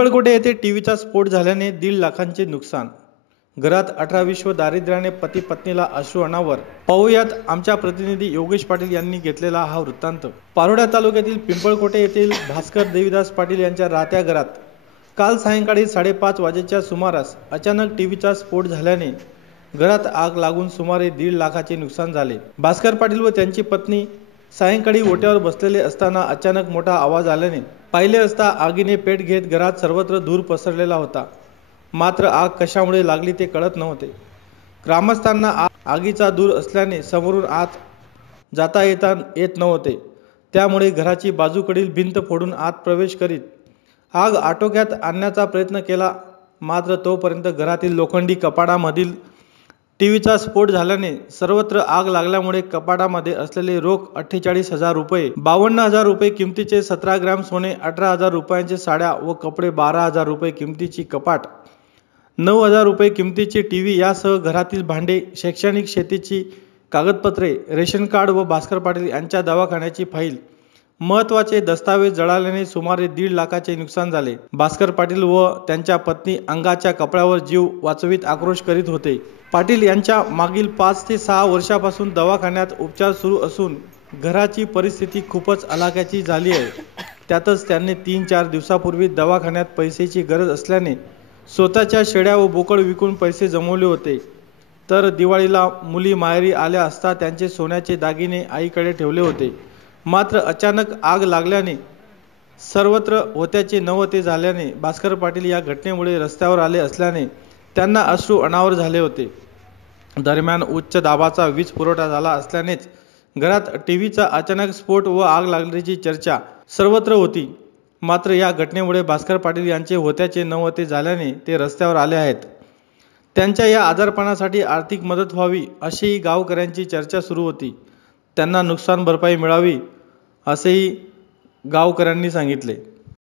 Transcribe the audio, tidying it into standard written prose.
पिंपळकोटे येथे टीव्हीचा स्फोट झाल्याने 1.5 लाखांचे नुकसान। घरात 18 विश्व दारिद्र्याने पती पत्नीला अश्रू अनावर। पाहुयात आमच्या प्रतिनिधी योगेश पाटील यांनी घेतलेला हा वृत्तांत। पारोळा तालुक्यातील पिंपळकोटे येथील भास्कर देवीदास पाटील यांच्या राहत्या घरात काल सायंकाळी 5:30 वाजेच्या सुमारास अचानक टीव्हीचा स्फोट झाल्याने घरात आग लागून सुमारे 1.5 लाखाचे नुकसान झाले। भास्कर पाटील व त्यांची पत्नी सायंकाळी ओट्यावर बसलेले असताना अचानक मोठा आवाज आल्याने पाहिले असता आगीने पेट घेत घरात सर्वत्र धूर पसरलेला होता। मात्र आग कशामुळे लागली ते कळत नव्हते। ग्रामस्थांना आगीचा धूर असल्याने समोरून आत जाता येत नव्हते, त्यामुळे घराची बाजूकडील भिंत फोडून आत प्रवेश करीत आग आटोक्यात आणण्याचा प्रयत्न केला। मात्र तोपर्यंत घरातील लोखंडी कपाटामधील टीव्हीचा स्फोट झाल्याने सर्वत्र आग लागल्यामुळे कपाटामध्ये असलेले रोख 48,000 रुपये, 52,000 रुपये किमतीचे 17 ग्रॅम सोने, 18,000 रुपयांचे साड्या व कपडे, 12,000 रुपये किमतीची कपाट, 9,000 रुपये किमतीची टीव्ही यासह घरातील भांडे, शैक्षणिक शेतीची कागदपत्रे, रेशन कार्ड व भास्कर पाटील यांच्या दवाखान्याची फाईल, महत्त्वाचे दस्तावेज जळाल्याने सुमारे 1.5 लाखाचे नुकसान झाले। भास्कर पाटील व त्यांच्या पत्नी अंगाच्या कपड्यावर जीव वाचवीत आक्रोश करीत होते। पाटील यांच्या मागील 5 ते 6 वर्षापासून दवाखान्यात उपचार सुरू असून घराची परिस्थिती खूपच हलाखीची झाली आहे। त्यातच त्यांनी 3-4 दिवसापूर्वी दवाखान्यात पैशाची गरज असल्याने स्वतःच्या शेळ्या व बोकड विकून पैसे जमवले होते। तर दिवाळीला मुली माहेरी आल्या असता त्यांचे सोन्याचे दागिने आईकडे ठेवले होते। मात्र अचानक आग लागल्याने सर्वत्र होत्याचे नव्हते झाल्याने भास्कर पाटील या घटनेमुळे रस्त्यावर आले असल्याने त्यांना अश्रू अनावर झाले होते। दरम्यान उच्च दाबाचा वीज पुरवठा झाला असल्यानेच घरात टीव्हीचा अचानक स्फोट व आग लागल्याची चर्चा सर्वत्र होती। मात्र या घटनेमुळे भास्कर पाटील यांचे होत्याचे नव्हते झाल्याने ते रस्त्यावर आले आहेत। त्यांच्या या आजारपणासाठी आर्थिक मदत व्हावी अशीही गावकऱ्यांची चर्चा सुरू होती। त्यांना नुकसान भरपाई मिळावी असेही गावकऱ्यांनी सांगितले।